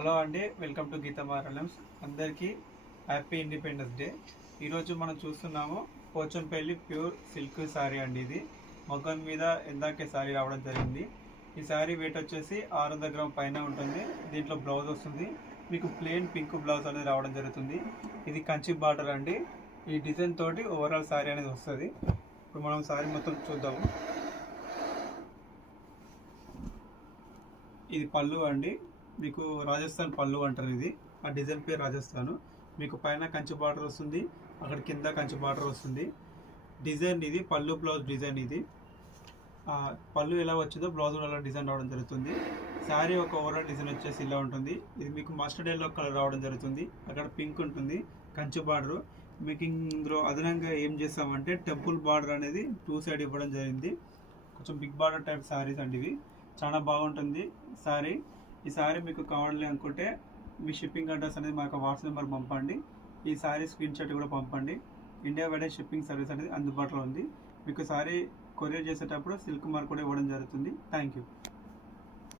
Hello అండి, welcome to Gita మారలమ్స్. అందరికీ happy independence day. ఈరోజు మనం చూస్తున్నాము పోచంపల్లి ప్యూర్ సిల్క్ శారీ అండి. ఇది మొగ్గం మీద ఎందాకే శారీ రావడం జరిగింది. ఈ శారీ వెయిట్ వచ్చేసి 600 గ్రామ్ పైన ఉంటుంది. దీంట్లో బ్లౌజ్ వస్తుంది, మీకు ప్లెయిన్ పింక్ బ్లౌజ్ అనేది రావడం జరుగుతుంది. ఇది కంచి బార్డర్ అండి. ఈ డిజైన్ తోటి ఓవరాల్ శారీ అనేది వస్తుంది. ఇప్పుడు మనం శారీ మొత్తం చూద్దాము. ఇది పళ్ళు అండి, మీకు రాజస్థాన్ పళ్ళు అంటారు. ఇది ఆ డిజైన్ పేరు రాజస్థాన్. మీకు పైన కంచి బార్డర్ వస్తుంది, అక్కడ కింద కంచి బార్డర్ వస్తుంది. డిజైన్ ఇది పళ్ళు బ్లౌజ్ డిజైన్. ఇది పళ్ళు ఎలా వచ్చిందో బ్లౌజ్ అలా డిజైన్ రావడం జరుగుతుంది. శారీ ఒక ఓవరాల్ డిజైన్ వచ్చేసి ఇలా ఉంటుంది. ఇది మీకు మస్టర్డ్ ఎల్లో కలర్ రావడం జరుగుతుంది. అక్కడ పింక్ ఉంటుంది, కంచి బార్డర్. మీకు ఇందులో అదనంగా ఏం చేస్తామంటే టెంపుల్ బార్డర్ అనేది 2 సైడ్ ఇవ్వడం జరిగింది. కొంచెం బిగ్ బార్డర్ టైప్ శారీస్ అండి ఇవి. చాలా బాగుంటుంది శారీ. ఈ శారీ మీకు కావాలి అనుకుంటే మీ షిప్పింగ్ అడ్రస్ అనేది మాకు వాట్సాప్ నెంబర్ పంపండి. ఈ శారీ స్క్రీన్ షాట్ కూడా పంపండి. ఇండియా వైడ్ షిప్పింగ్ సర్వీస్ అనేది అందుబాటులో ఉంది. మీకు శారీ కొరియర్ చేసేటప్పుడు సిల్క్ మార్క్ కూడా ఇవ్వడం జరుగుతుంది. Thank you.